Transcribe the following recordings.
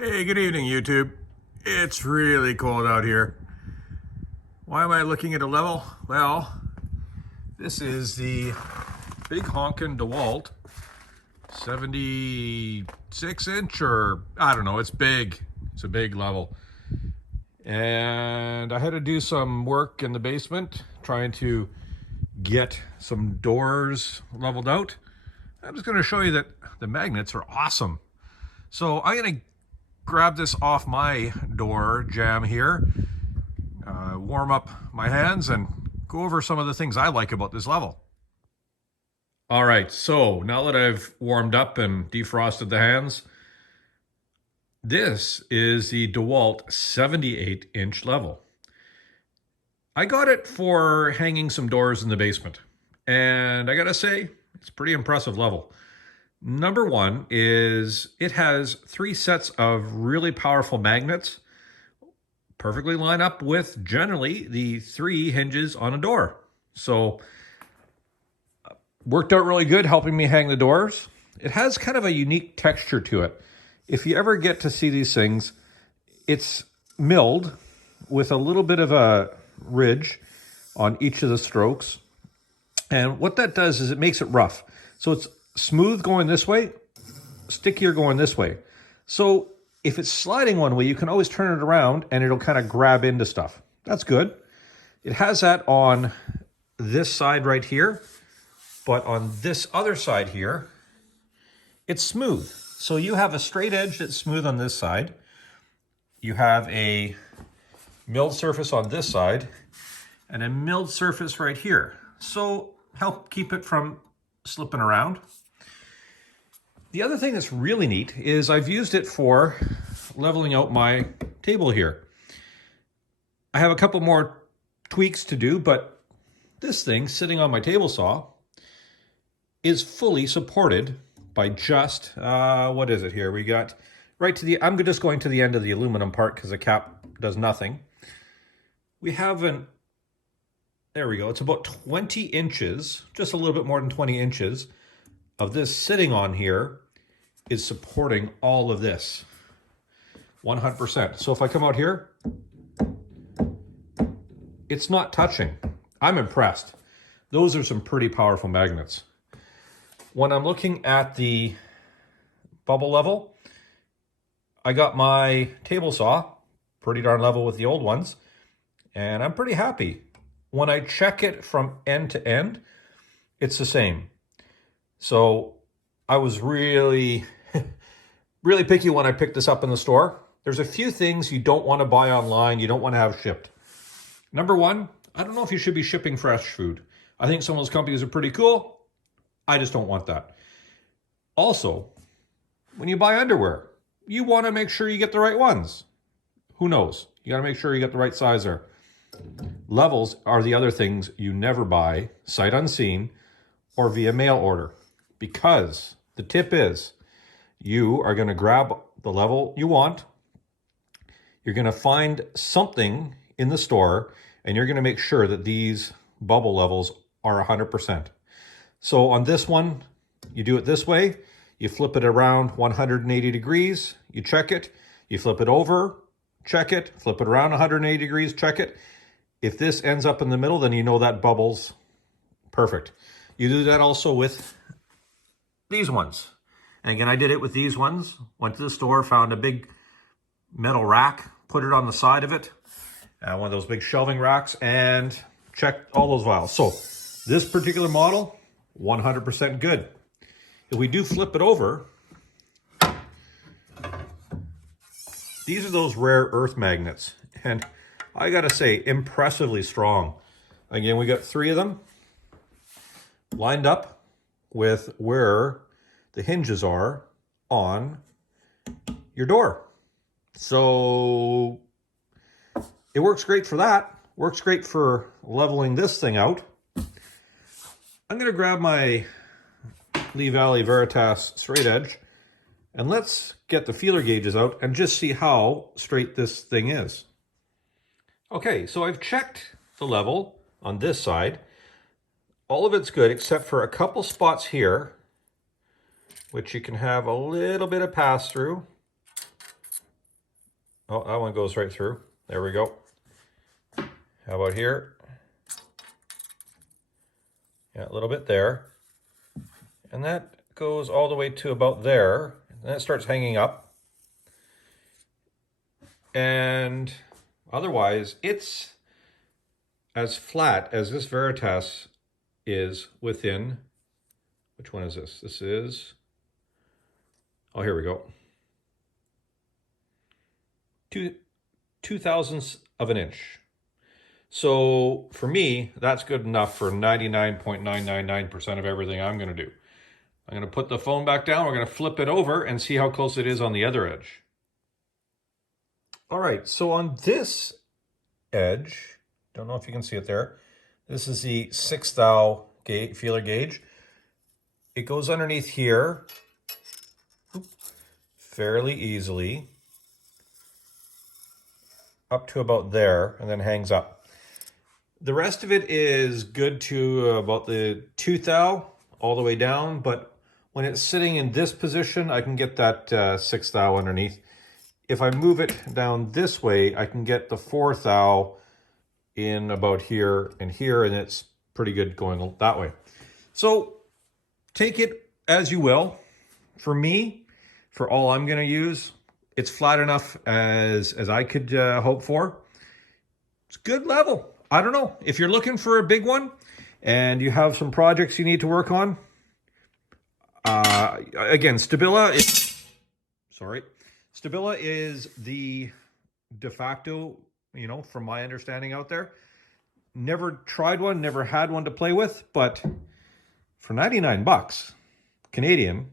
Hey, good evening, YouTube. It's really cold out here. Why am I looking at a level? Well, this is the big honkin' DeWalt 76 inch, or I don't know, it's big. It's a big level. And I had to do some work in the basement trying to get some doors leveled out. I'm just going to show you that the magnets are awesome. So I'm going to grab this off my door jamb here, warm up my hands, and go over some of the things I like about this level. All right, so now that I've warmed up and defrosted the hands, this is the DeWalt 78-inch level. I got it for hanging some doors in the basement, and I gotta say, it's a pretty impressive level. Number one is it has 3 sets of really powerful magnets, perfectly line up with generally the 3 hinges on a door. So worked out really good helping me hang the doors. It has kind of a unique texture to it. If you ever get to see these things, it's milled with a little bit of a ridge on each of the strokes. And what that does is it makes it rough. So it's smooth going this way, stickier going this way. So if it's sliding one way, you can always turn it around and it'll kind of grab into stuff. That's good. It has that on this side right here, but on this other side here, it's smooth. So you have a straight edge that's smooth on this side. You have a milled surface on this side and a milled surface right here. So help keep it from slipping around. The other thing that's really neat is I've used it for leveling out my table here. I have a couple more tweaks to do, but this thing sitting on my table saw is fully supported by just, what is it here? We got right to the, I'm just going to the end of the aluminum part because the cap does nothing. We have there we go. It's about 20 inches, just a little bit more than 20 inches of this sitting on here is supporting all of this 100%. So if I come out here, it's not touching. I'm impressed. Those are some pretty powerful magnets. When I'm looking at the bubble level, I got my table saw pretty darn level with the old ones, and I'm pretty happy. When I check it from end to end, it's the same. So I was really, really picky when I picked this up in the store. There's a few things you don't want to buy online, you don't want to have shipped. Number one, I don't know if you should be shipping fresh food. I think some of those companies are pretty cool. I just don't want that. Also, when you buy underwear, you want to make sure you get the right ones. Who knows? You got to make sure you get the right size there. Levels are the other things you never buy sight unseen or via mail order, because the tip is you are going to grab the level you want. You're going to find something in the store and you're going to make sure that these bubble levels are 100%. So on this one, you do it this way. You flip it around 180 degrees, you check it, you flip it over, check it, flip it around 180 degrees, check it. If this ends up in the middle, then you know that bubble's perfect. You do that also with these ones. And again, I did it with these ones. Went to the store, found a big metal rack, put it on the side of it, one of those big shelving racks, and checked all those vials. So this particular model, 100% good. If we do flip it over, these are those rare earth magnets. And I gotta say, impressively strong. Again, we got 3 of them lined up with where the hinges are on your door. So it works great for that. Works great for leveling this thing out. I'm gonna grab my Lee Valley Veritas straight edge and let's get the feeler gauges out and just see how straight this thing is. Okay, so I've checked the level on this side. All of it's good except for a couple spots here, which you can have a little bit of pass through. Oh, that one goes right through. There we go. How about here? Yeah, a little bit there. And that goes all the way to about there. And then it starts hanging up. And otherwise, it's as flat as this Veritas is within, which one is this? This is, oh, here we go. 2/2000ths of an inch. So for me, that's good enough for 99.999% of everything I'm going to do. I'm going to put the phone back down. We're going to flip it over and see how close it is on the other edge. All right, so on this edge, don't know if you can see it there. This is the 6 thou feeler gauge. It goes underneath here fairly easily up to about there and then hangs up. The rest of it is good to about the 2 thou all the way down, but when it's sitting in this position, I can get that 6 thou underneath. If I move it down this way, I can get the 4 thou in about here, and it's pretty good going that way. So take it as you will. For me, for all I'm going to use, it's flat enough as I could hope for. It's good level. I don't know. If you're looking for a big one and you have some projects you need to work on, again, Stabila is the de facto, you know, from my understanding out there. Never tried one, never had one to play with, but for 99 bucks Canadian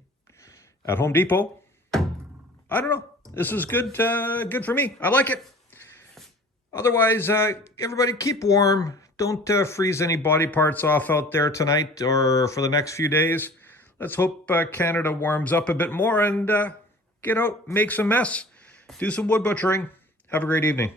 at Home Depot, I don't know. This is good, good for me. I like it. Otherwise, everybody keep warm. Don't freeze any body parts off out there tonight or for the next few days. Let's hope Canada warms up a bit more and get out, make some mess, do some wood butchering. Have a great evening.